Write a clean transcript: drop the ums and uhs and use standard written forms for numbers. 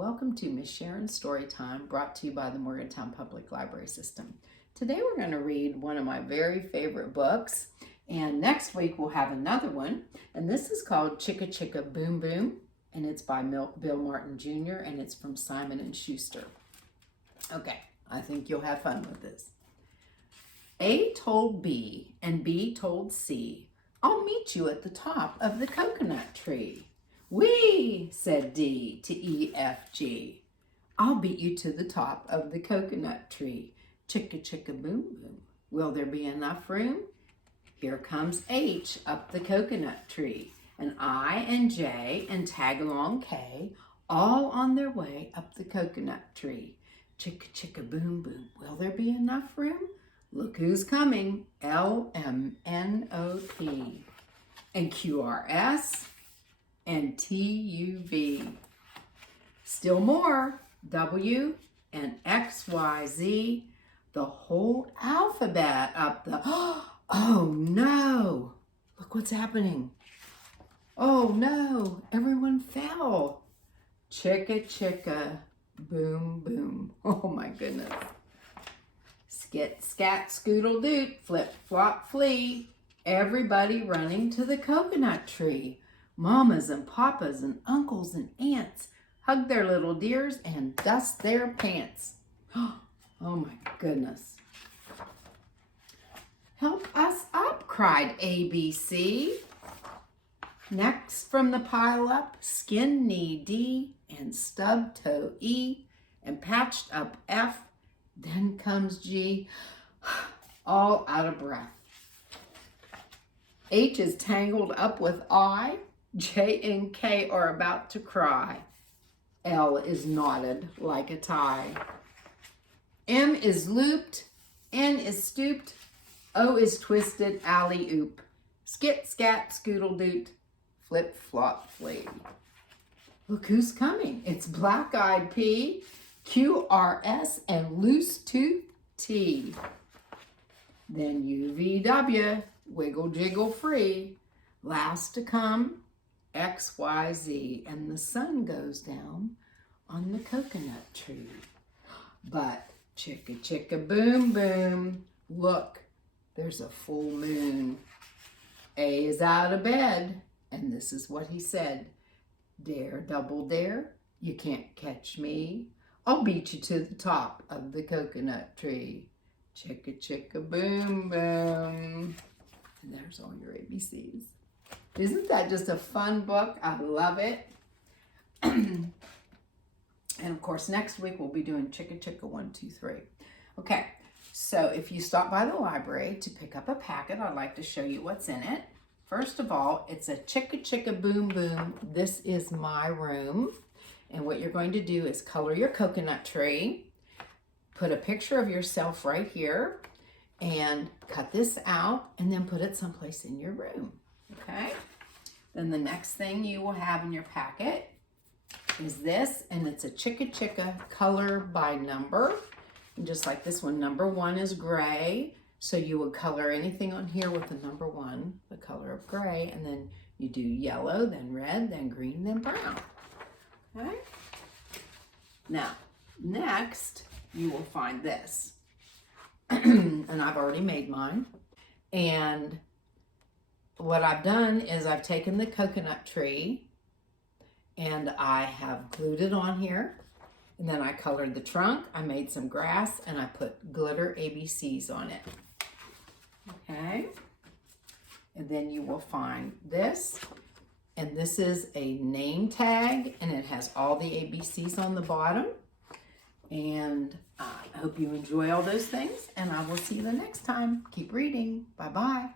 welcome to Miss Sharon's Story Time, brought to you by the Morgantown Public Library System. Today we're going to read one of my very favorite books, and next week we'll have another one, and this is called Chicka Chicka Boom Boom, and it's by Bill Martin Jr., and it's from Simon & Schuster. Okay, I think you'll have fun with this. A told B, and B told C, "I'll meet you at the top of the coconut tree." "Wee," said D to E, F, G. "I'll beat you to the top of the coconut tree. Chicka chicka boom boom. Will there be enough room?" Here comes H up the coconut tree, and I and J and tag along K, all on their way up the coconut tree. Chicka chicka boom boom. Will there be enough room? Look who's coming. L, M, N, O, P. And Q, R, S. And T-U-V. Still more, W and X, Y, Z, the whole alphabet up the, oh no, look what's happening. Oh no, everyone fell. Chicka chicka, boom boom. Oh my goodness. Skit, scat, scoodle doot, flip, flop, flee. Everybody running to the coconut tree. Mamas and papas and uncles and aunts hug their little dears and dust their pants. Oh my goodness. "Help us up," cried ABC. Next from the pile up, skin knee D and stub toe E and patched up F. Then comes G, all out of breath. H is tangled up with I. J and K are about to cry. L is knotted like a tie. M is looped. N is stooped. O is twisted, alley-oop. Skit, scat, scoodle doot, flip, flop, flee. Look who's coming. It's black-eyed P, Q, R, S, and loose tooth T. Then U, V, W, wiggle, jiggle, free. Last to come, X, Y, Z, and the sun goes down on the coconut tree. But chicka chicka boom boom, look, there's a full moon. A is out of bed, and this is what he said. "Dare, double dare, you can't catch me. I'll beat you to the top of the coconut tree. Chicka chicka boom boom." And there's all your ABCs. Isn't that just a fun book? I love it. And of course, next week we'll be doing Chicka Chicka 1, 2, 3. Okay, so if you stop by the library to pick up a packet, I'd like to show you what's in it. First of all, it's a Chicka Chicka Boom Boom. This is my room. And what you're going to do is color your coconut tree, put a picture of yourself right here, and cut this out, and then put it someplace in your room. Okay, then the next thing you will have in your packet is this, and it's a Chicka Chicka color by number. And just like this one, number 1 is gray, so you would color anything on here with the number 1, the color of gray, and then you do yellow, then red, then green, then brown. Okay, now next you will find this, and I've already made mine, and what I've done is I've taken the coconut tree and I have glued it on here, and then I colored the trunk, I made some grass, and I put glitter ABCs on it. Okay, and then you will find this, and this is a name tag, and it has all the ABCs on the bottom. And I hope you enjoy all those things, and I will see you the next time. Keep reading. Bye-bye.